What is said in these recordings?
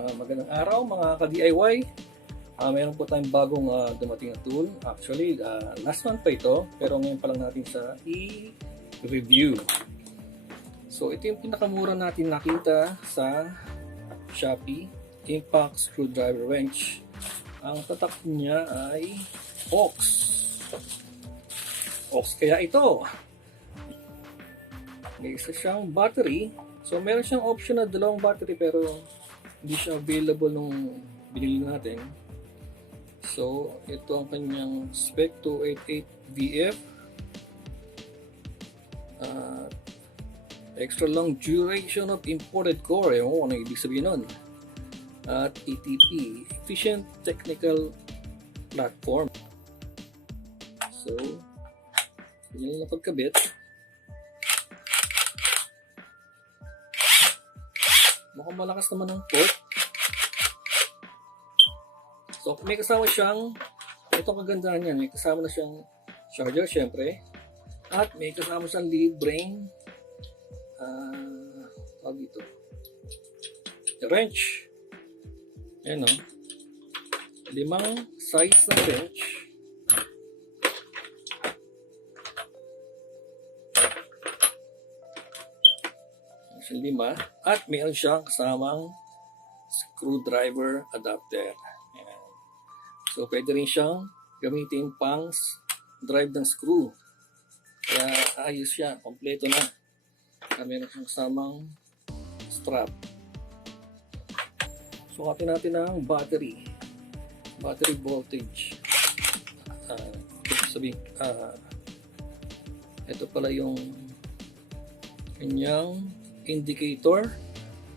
Magandang araw mga ka-DIY. Meron po tayong bagong dumating na tool. Actually, last month pa ito, pero ngayon pa lang natin sa i-review. So, ito yung pinakamura natin nakita sa Shopee, Impact Screwdriver Wrench. Ang tatak niya ay OKS. OKS kaya ito. May isa siyang battery. So, meron siyang option na dalawang battery pero hindi siya available nung binili natin. So, ito ang kanyang spec 288VF. Extra long duration of imported core. Ewan ko ano ibig sabihin nun. At ETP, Efficient Technical Platform. So, yun lang na pagkabit. Mukhang malakas naman ang torque. So, may kasama siyang, ito kagandahan yan, may kasama na siyang charger syempre. At may kasama siyang libreng tawag dito, wrench. Ayan o. 5 size ng wrench. Lima. At mayroon siyang kasamang screwdriver adapter. Ayan. So, pwede rin siyang gamitin pang drive ng screw. Kaya ayos siya. Kompleto na. Meron siyang kasamang strap. Sukatin natin ang battery. Battery voltage. Ito pala yung kanyang indicator,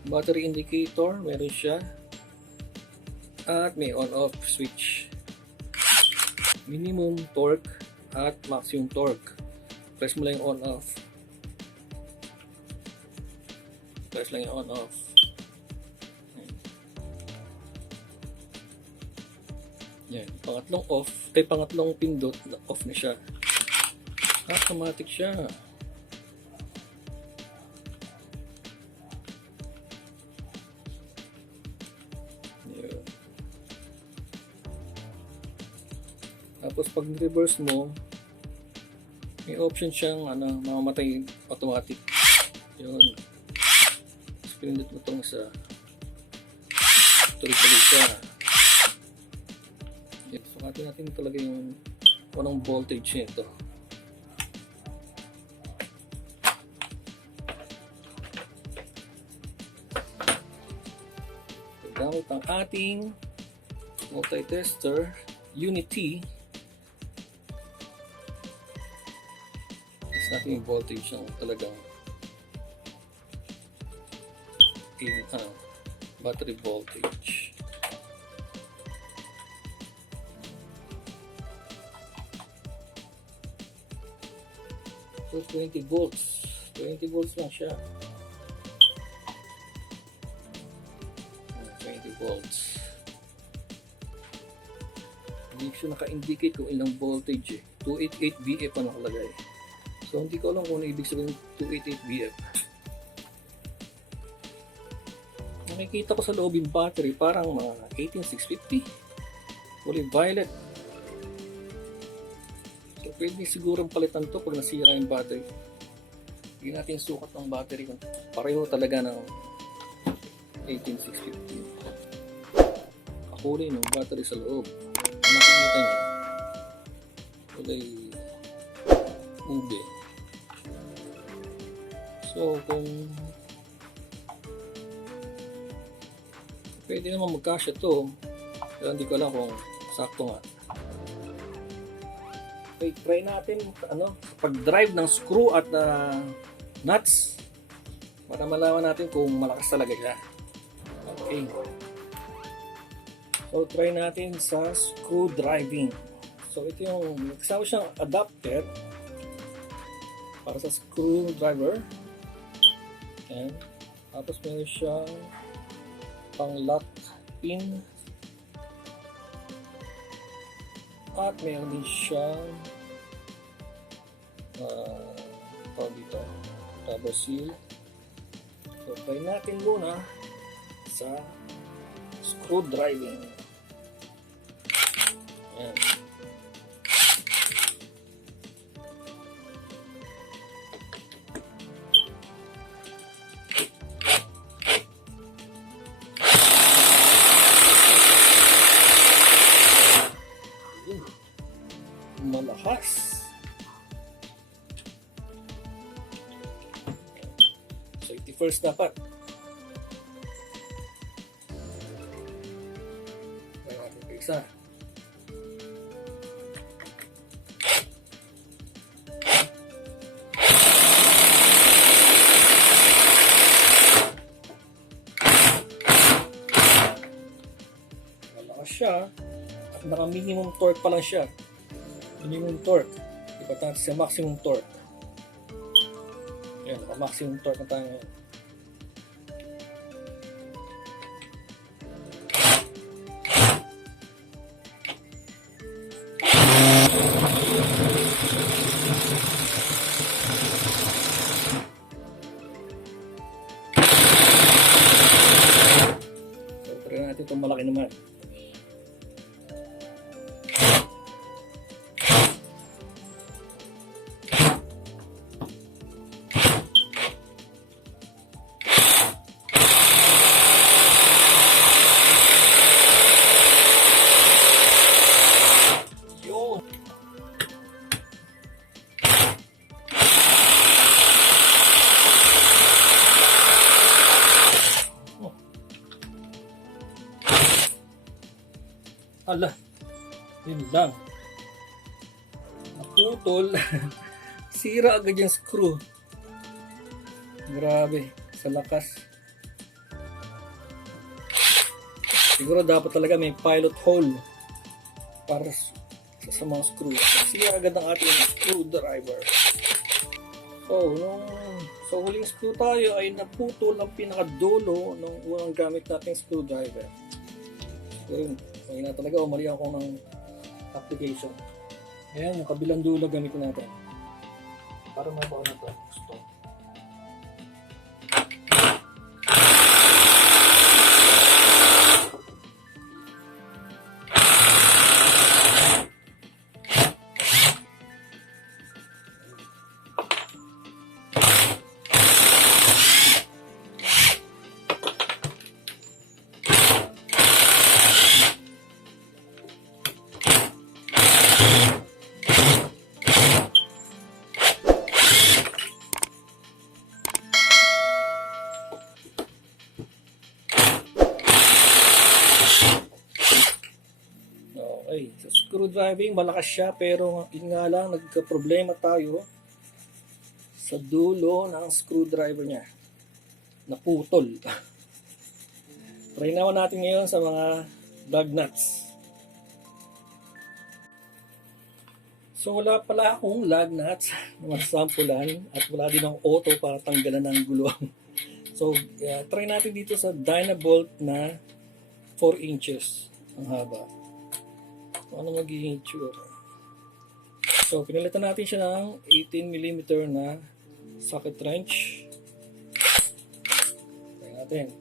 battery indicator, meron siya, at may on-off switch, minimum torque at maximum torque. Press mo lang yung on-off, press lang yung on-off. Yan, pangatlong off, pangatlong pindot, off na siya. Automatic siya. Tapos pag reverse mo, may option siyang mamamatay automatic. Yun. Tapos pinindot mo itong sa tuloy-tuloy siya. Sukatin natin talaga yung anong voltage nito. Gamit ang ating multi-tester Unity. Natin yung voltage ng talagang battery voltage. So 20 volts lang siya. 20 volts. Hindi siya naka-indicate kung ilang voltage 288VF pa nakalagay. So, hindi ko alam kung ano ibig sabihin 288VF. Nakikita ko sa loob yung battery, parang mga 18650. Fully violet. So, pwede sigurong palitan to pag nasira yung battery. Hindi natin sukat ng battery. Pareho talaga ng 18650. Kakulay ng battery sa loob. Nakikita nyo. Kulay ube. So, kung pwede naman magkasya to, pero hindi ko alam kung sakto nga. Okay, try natin pag-drive ng screw at nuts para malaman natin kung malakas talaga siya. Okay. So, try natin sa screw driving. So, ito yung kasama siyang adapter para sa screwdriver. Ayan. Tapos meron siyang pang lock pin. At meron din siyang dito, rubber seal. So, try natin muna sa screw driving. Ayan. Malakas. Safety first dapat. Try natin pa isa. Malakas siya. At naka minimum torque pa lang siya. Minimum torque. Ipat natin sa maximum torque. Ayan, naka-maximum torque na tayo ngayon. So, try natin itong malaki naman. Ala, yun lang. Naputol. Sira agad yung screw. Grabe, sa lakas. Siguro dapat talaga may pilot hole para sa mga screw. Sira agad ang ating screwdriver. So, sa huling screw tayo ay naputol ang pinakadulo ng unang gamit nating screwdriver. Yun. So, na talaga umali ako ng application. Ayan, yung kabilang dulo gamitin natin. Para mabaw na ito. Gusto. Okay, sa screwdriving malakas siya pero yun nga lang nagka-problema tayo sa dulo ng screwdriver niya. Naputol. Try naman natin ngayon sa mga lug nuts. So wala pala akong lug nuts na masampulan at wala din akong auto para tanggalan ng gulong. So try natin dito sa Dynabolt na 4 inches ang haba. Ano magiging itsura? So, pinalitan natin siya ng 18mm na socket wrench. Try natin.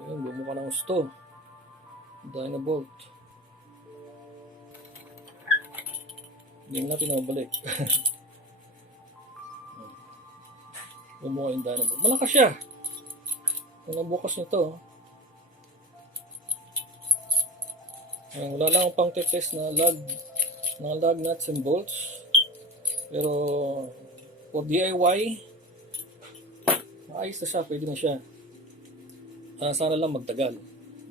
Ayun, bumuka ng gusto. Dynabolt. Hindi natin mabalik. Bumuha yung Dynabolt. Malakas siya. Kung nabukas nito. Wala lang akong pang test na mga lug nuts and bolts. Pero for DIY, ayos na siya. Pwede na siya. Sana lang magtagal.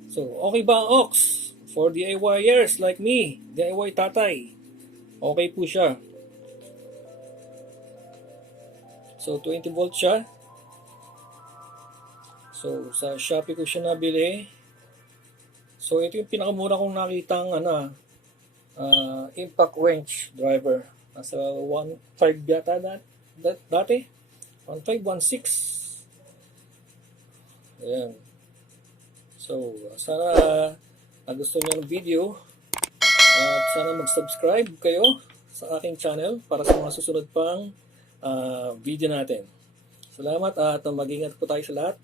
So, okay ba ang aux? For DIYers like me, DIY tatay. Okay po siya. So, 20 volt siya. So, sa Shopee ko siya nabili. So, ito yung pinakamura kong nakitang impact wrench driver. Nasa 1.5 yata dati. 1.5, 1.6. Ayan. So, sana gusto niyo ng video at sana mag-subscribe kayo sa aking channel para sa mga susunod pang video natin. Salamat at mag-ingat po tayo sa lahat.